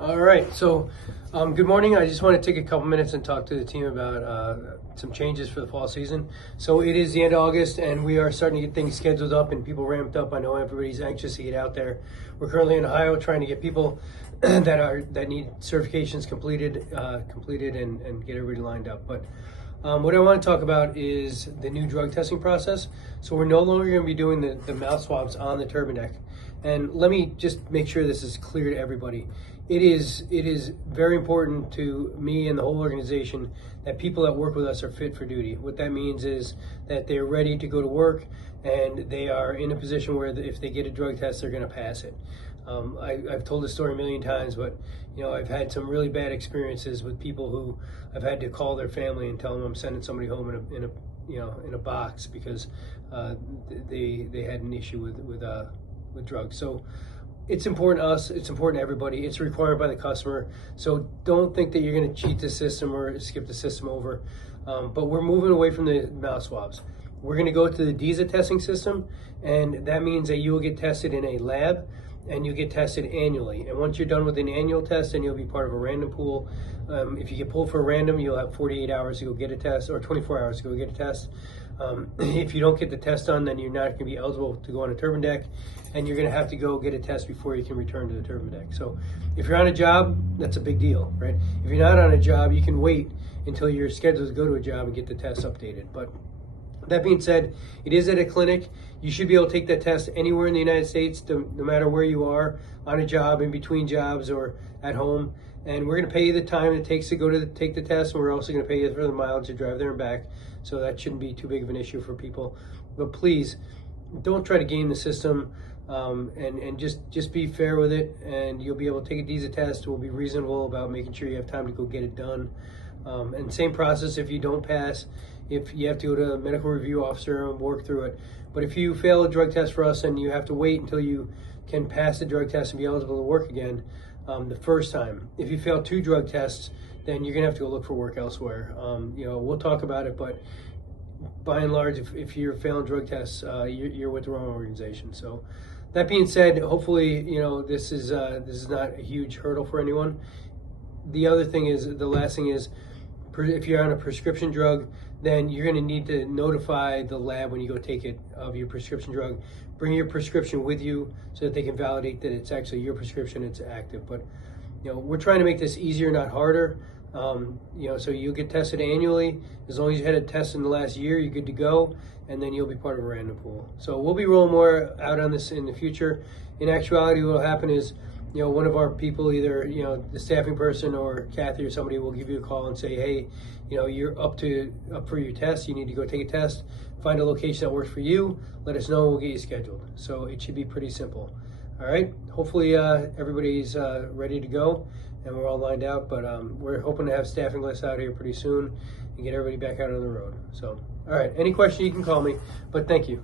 All right, so good morning. I just want to take a couple minutes and talk to the team about some changes for the fall season. So it is the end of August, and we are starting to get things scheduled up and people ramped up. I know everybody's anxious to get out there. We're currently in Ohio trying to get people that need certifications completed and get everybody lined up. But what I want to talk about is the new drug testing process. So we're no longer going to be doing the mouth swabs on the turbine deck. And let me just make sure this is clear to everybody. It is very important to me and the whole organization that people that work with us are fit for duty. What that means is that they're ready to go to work and they are in a position where if they get a drug test, they're going to pass it. I've told this story a million times, but I've had some really bad experiences with people who I've had to call their family and tell them I'm sending somebody home in a box because they had an issue with drugs. So it's important to us, it's important to everybody, it's required by the customer. So don't think that you're going to cheat the system or skip the system over. But we're moving away from the mouth swabs. We're going to go to the DISA testing system, and that means that you will get tested in a lab and you get tested annually. And once you're done with an annual test, then you'll be part of a random pool. If you get pulled for random, you'll have 48 hours to go get a test, or 24 hours to go get a test. If you don't get the test done, then you're not going to be eligible to go on a turbine deck, and you're going to have to go get a test before you can return to the turbine deck. So if you're on a job, that's a big deal, right? If you're not on a job, you can wait until you're scheduled to go to a job and get the test updated. But that being said, it is at a clinic. You should be able to take that test anywhere in the United States, no matter where you are, on a job, in between jobs, or at home. And we're going to pay you the time it takes to take the test, and we're also going to pay you for the mileage to drive there and back. So that shouldn't be too big of an issue for people. But please, don't try to game the system, and just be fair with it, and you'll be able to take a DISA test. We'll be reasonable about making sure you have time to go get it done. And same process if you don't pass. If you have to go to a medical review officer and work through it. But if you fail a drug test for us and you have to wait until you can pass the drug test and be eligible to work again the first time. If you fail 2 drug tests, then you're gonna have to go look for work elsewhere. We'll talk about it, but by and large, if you're failing drug tests, you're with the wrong organization. So that being said, hopefully, this is not a huge hurdle for anyone. The last thing is, if you're on a prescription drug, then you're going to need to notify the lab when you go take it of your prescription drug. Bring your prescription with you so that they can validate that it's actually your prescription, it's active. But we're trying to make this easier, not harder. So you'll get tested annually. As long as you had a test in the last year, you're good to go, and then you'll be part of a random pool. So we'll be rolling more out on this in the future. In actuality, what will happen is, one of our people, either, the staffing person or Kathy or somebody, will give you a call and say, hey, you're up for your test. You need to go take a test. Find a location that works for you. Let us know and we'll get you scheduled. So it should be pretty simple. All right. Hopefully everybody's ready to go and we're all lined out. But we're hoping to have staffing lists out here pretty soon and get everybody back out on the road. So, all right. Any question, you can call me. But thank you.